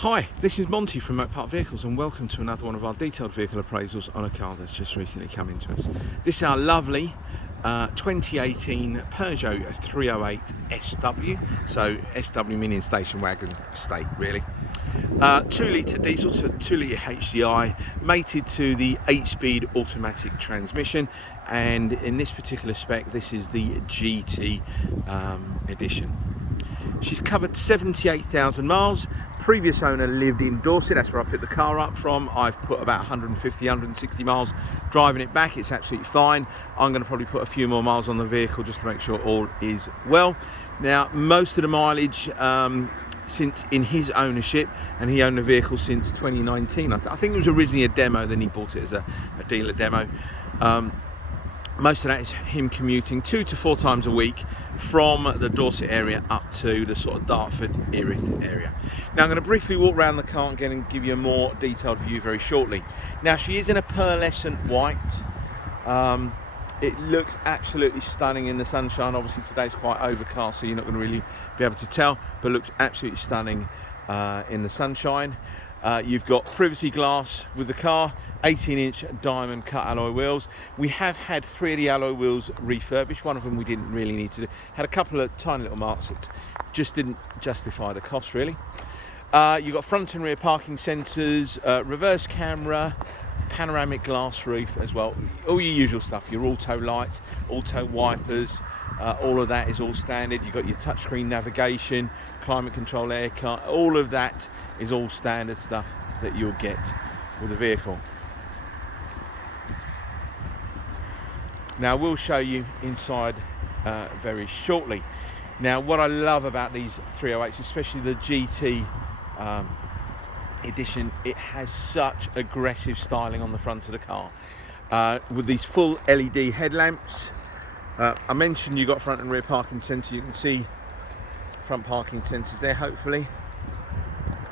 Hi, this is Monty from Moat Park Vehicles and welcome to another one of our detailed vehicle appraisals on a car that's just recently come into us. This is our lovely 2018 Peugeot 308 SW, so SW meaning station wagon estate really. 2 litre diesel to 2 litre HDI, mated to the 8-speed automatic transmission, and in this particular spec this is the GT edition. She's covered 78,000 miles. Previous owner lived in Dorset, that's where I picked the car up from. I've put about 150, 160 miles driving it back. It's absolutely fine. I'm going to probably put a few more miles on the vehicle just to make sure all is well. Now, most of the mileage since in his ownership, and he owned the vehicle since 2019. I think it was originally a demo, then he bought it as a dealer demo. Most of that is him commuting 2 to 4 times a week from the Dorset area up to the sort of Dartford Erith area. Now I'm going to briefly walk around the car again and give you a more detailed view very shortly. Now she is in a pearlescent white. It looks absolutely stunning in the sunshine. Obviously today's quite overcast, so you're not going to really be able to tell, but looks absolutely stunning in the sunshine. You've got privacy glass with the car, 18-inch diamond cut alloy wheels. We have had 3 of the alloy wheels refurbished. One of them we didn't really need to do. Had a couple of tiny little marks that just didn't justify the cost really. You've got front and rear parking sensors, reverse camera, panoramic glass roof as well. All your usual stuff, your auto lights, auto wipers, all of that is all standard. You've got your touchscreen navigation, climate control, air car, all of that is all standard stuff that you'll get with the vehicle. Now we'll show you inside very shortly. Now what I love about these 308s, especially the GT edition, it has such aggressive styling on the front of the car with these full LED headlamps. I mentioned you got front and rear parking sensor. You can see front parking sensors there hopefully,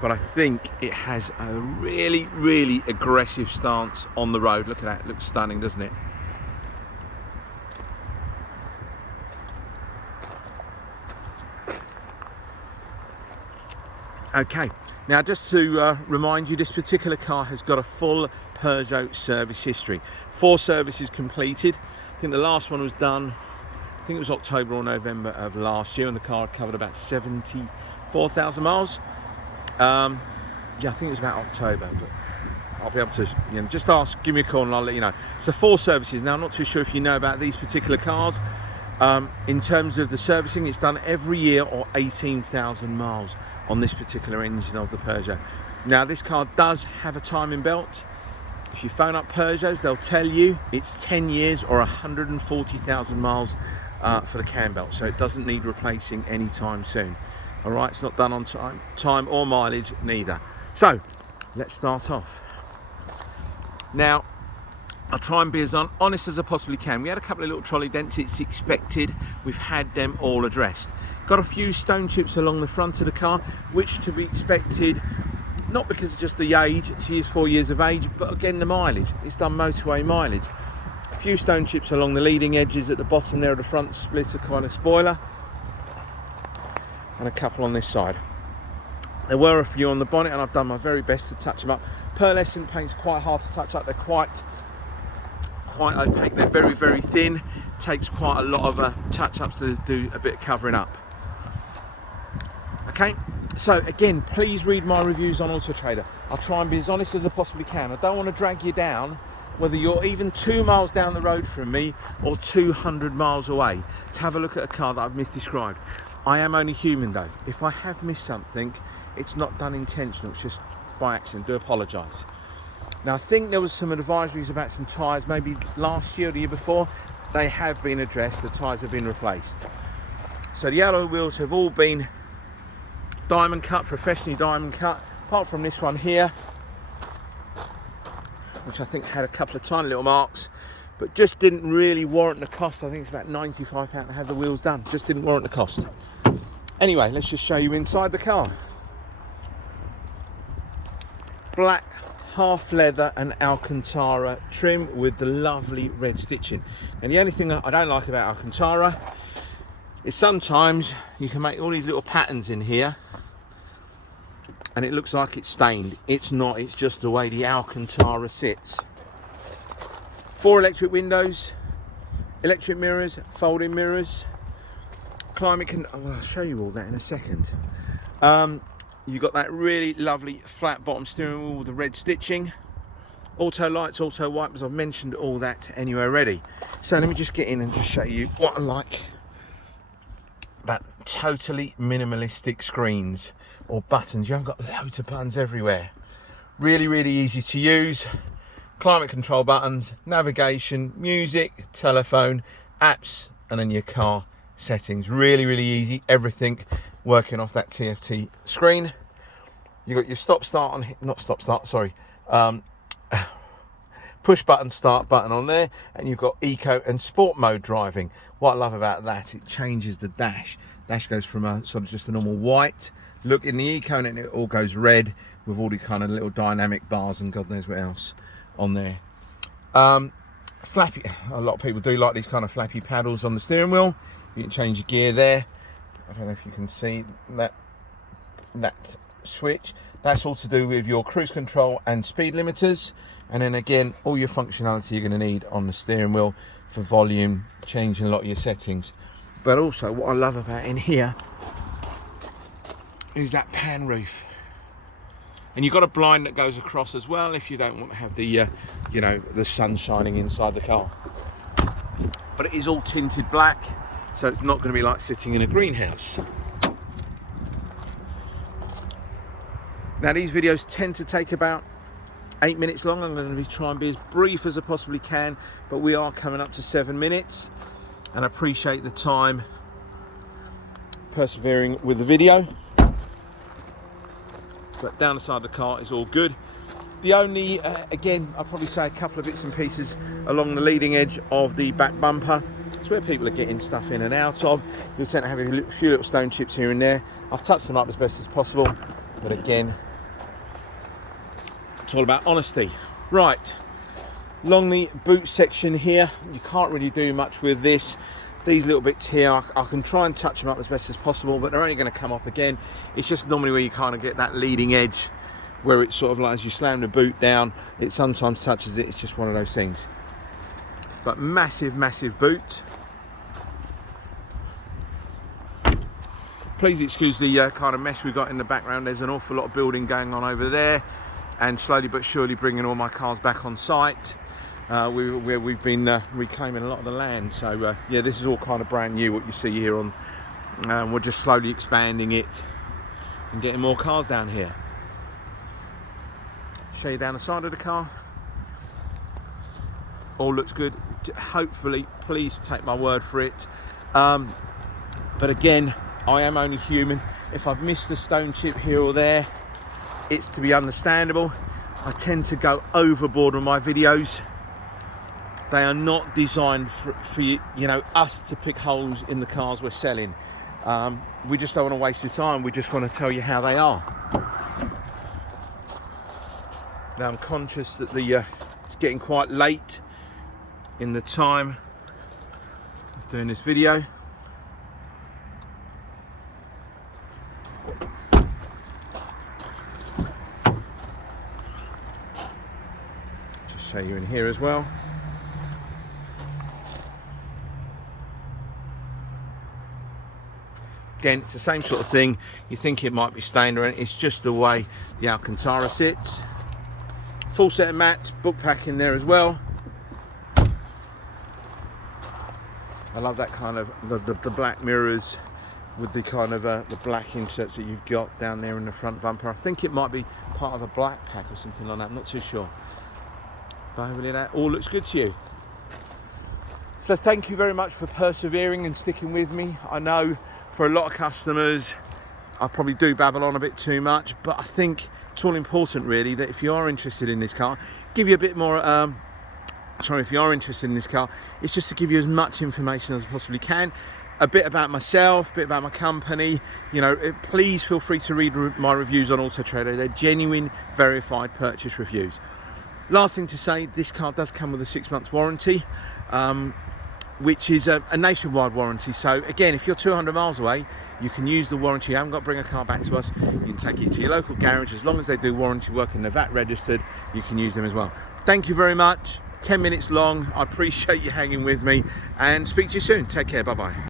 but I think it has a really aggressive stance on the road. Look at that, it looks stunning, doesn't it? Okay, now just to remind you, this particular car has got a full Peugeot service history. 4 services completed. I think the last one was done, I think it was October or November of last year, and the car had covered about 74,000 miles. Yeah, I think it was about October, but I'll be able to, just ask, give me a call and I'll let you know. So 4 services. Now I'm not too sure if you know about these particular cars. In terms of the servicing, it's done every year or 18,000 miles on this particular engine of the Peugeot. Now this car does have a timing belt. If you phone up Peugeots, they'll tell you it's 10 years or 140,000 miles for the cam belt, so it doesn't need replacing anytime soon. All right, it's not done on time or mileage neither. So let's start off. Now I'll try and be as honest as I possibly can. We had a couple of little trolley dents, it's expected. We've had them all addressed. Got a few stone chips along the front of the car, which to be expected, not because of just the age, she is 4 years of age, but again the mileage. It's done motorway mileage. A few stone chips along the leading edges at the bottom there of the front splitter kind of spoiler, and a couple on this side. There were a few on the bonnet and I've done my very best to touch them up. Pearlescent paint's quite hard to touch up. They're quite opaque. They're very thin. Takes quite a lot of touch-ups to do a bit of covering up. Okay, so again, please read my reviews on Auto Trader. I'll try and be as honest as I possibly can. I don't want to drag you down, whether you're even 2 miles down the road from me or 200 miles away, to have a look at a car that I've misdescribed. I am only human though. If I have missed something, it's not done intentional, it's just by accident. Do apologise. Now I think there was some advisories about some tyres maybe last year or the year before. They have been addressed, the tyres have been replaced. So the alloy wheels have all been diamond cut, professionally diamond cut, apart from this one here, which I think had a couple of tiny little marks, but just didn't really warrant the cost. I think it's about £95 to have the wheels done, just didn't warrant the cost. Anyway, let's just show you inside the car. Black half leather and Alcantara trim with the lovely red stitching. And the only thing I don't like about Alcantara is sometimes you can make all these little patterns in here and it looks like it's stained. It's not, it's just the way the Alcantara sits. 4 electric windows, electric mirrors, folding mirrors, I'll show you all that in a second. You've got that really lovely flat bottom steering wheel with the red stitching. Auto lights, auto wipers, I've mentioned all that anyway already. So let me just get in and just show you what I like about totally minimalistic screens or buttons. You haven't got loads of buttons everywhere. Really, really easy to use. Climate control buttons, navigation, music, telephone, apps, and then your car settings. Really, really easy. Everything working off that TFT screen. You've got your stop start on, not stop start, sorry. Push button start button on there, and you've got eco and sport mode driving. What I love about that, it changes the dash. Dash goes from a sort of just a normal white look in the eco, and then it all goes red with all these kind of little dynamic bars and God knows what else on there. Flappy, a lot of people do like these kind of flappy paddles on the steering wheel. You can change your gear there. I don't know if you can see that switch. That's all to do with your cruise control and speed limiters, and then again all your functionality you're going to need on the steering wheel for volume, changing a lot of your settings. But also what I love about in here is that pan roof, and you've got a blind that goes across as well if you don't want to have the you know, the sun shining inside the car. But it is all tinted black, so it's not going to be like sitting in a greenhouse. Now these videos tend to take about 8 minutes long. I'm going to try and be as brief as I possibly can, but we are coming up to 7 minutes, and I appreciate the time persevering with the video. But down the side of the car is all good. The only, again, I'll probably say a couple of bits and pieces along the leading edge of the back bumper. It's where people are getting stuff in and out of. You'll tend to have a few little stone chips here and there. I've touched them up as best as possible, but again, it's all about honesty. Right, along the boot section here, you can't really do much with this. These little bits here, I can try and touch them up as best as possible, but they're only going to come off again. It's just normally where you kind of get that leading edge, where it's sort of like as you slam the boot down, it sometimes touches it. It's just one of those things. But massive, massive boot. Please excuse the kind of mess we've got in the background. There's an awful lot of building going on over there, and slowly but surely bringing all my cars back on site. We've been reclaiming a lot of the land, so yeah, this is all kind of brand new what you see here on. We're just slowly expanding it and getting more cars down here. Show you down the side of the car. All looks good. Hopefully, please take my word for it. But again, I am only human. If I've missed a stone chip here or there, it's to be understandable. I tend to go overboard on my videos. They are not designed for you know, us to pick holes in the cars we're selling. We just don't want to waste your time. We just want to tell you how they are. Now I'm conscious that it's getting quite late in the time of doing this video. Just show you in here as well. Again, it's the same sort of thing. You think it might be stained or anything. It's just the way the Alcantara sits. Full set of mats, book pack in there as well. I love that kind of the black mirrors with the kind of the black inserts that you've got down there in the front bumper. I think it might be part of a black pack or something like that. I'm not too sure. But hopefully that all looks good to you. So thank you very much for persevering and sticking with me. I know for a lot of customers, I probably do babble on a bit too much, but I think it's all important really that if you are interested in this car, give you a bit more, if you are interested in this car, it's just to give you as much information as I possibly can, a bit about myself, a bit about my company. You know, please feel free to read my reviews on Auto Trader. They're genuine, verified purchase reviews. Last thing to say, this car does come with a 6 months warranty. which is a nationwide warranty. So again, if you're 200 miles away, you can use the warranty. You haven't got to bring a car back to us. You can take it to your local garage. As long as they do warranty work and they're VAT registered, you can use them as well. Thank you very much. 10 minutes long. I appreciate you hanging with me, and speak to you soon. Take care. Bye bye.